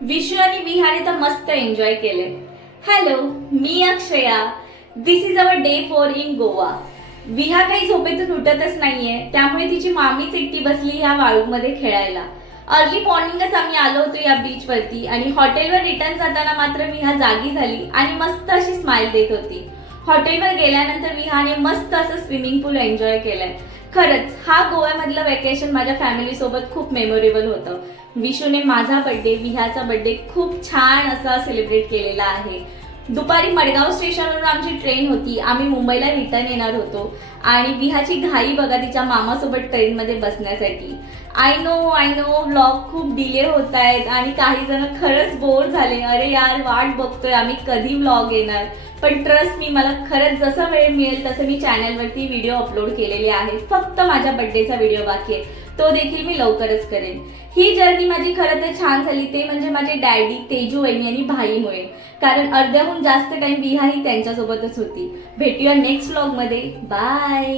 विशू आणि विहाने तर मस्त एन्जॉय केले. हॅलो, मी Akshaya. This is our day 4 in Goa. विहा काही झोपेतून उठतच नाहीये, त्यामुळे तिची मामीच एकटी बसली ह्या वाळूमध्ये खेळायला. अर्ली मॉर्निंगच आम्ही आलो होतो या बीच वरती आणि हॉटेलवर रिटर्न जाताना मात्र विहा जागी झाली आणि मस्त अशी स्माइल देत होती. हॉटेलवर गेल्यानंतर विहाने मस्त असं स्विमिंग पूल एन्जॉय केलंय. खरंच हा गोव्यामधलं वेकेशन माझ्या फॅमिली सोबत खूप मेमोरेबल होतं. विशूने माझा बर्थडे, विहाचा बर्थडे खूप छान असा सेलिब्रेट केलेला आहे. दुपारी मडगाव स्टेशनवरून आमची ट्रेन होती. आम्ही मुंबईला रिटर्न येणार होतो आणि विहाची घाई बघा तिच्या मामासोबत ट्रेनमध्ये बसण्यासाठी. आय नो व्लॉग खूप डिले होत आहेत आणि काही जण खरंच बोर झाले. अरे यार, वाट बघतोय आम्ही कधी व्लॉग येणार. पण ट्रस्ट मी, मला खरंच जसा वेळ मिळेल तसं मी चॅनलवरती व्हिडिओ अपलोड केलेले आहेत. फक्त माझ्या बर्थडेचा व्हिडिओ बाकी आहे, तो देखील मी लवकरच करेन. ही जर्नी माझी खरं तर छान झाली ते म्हणजे माझे डॅडी, तेजू वहिनी आणि भाईमुळे. कारण अर्ध्याहून जास्त टाइम विहा ही त्यांच्यासोबतच होती. भेटूया नेक्स्ट व्लॉग मध्ये. बाय.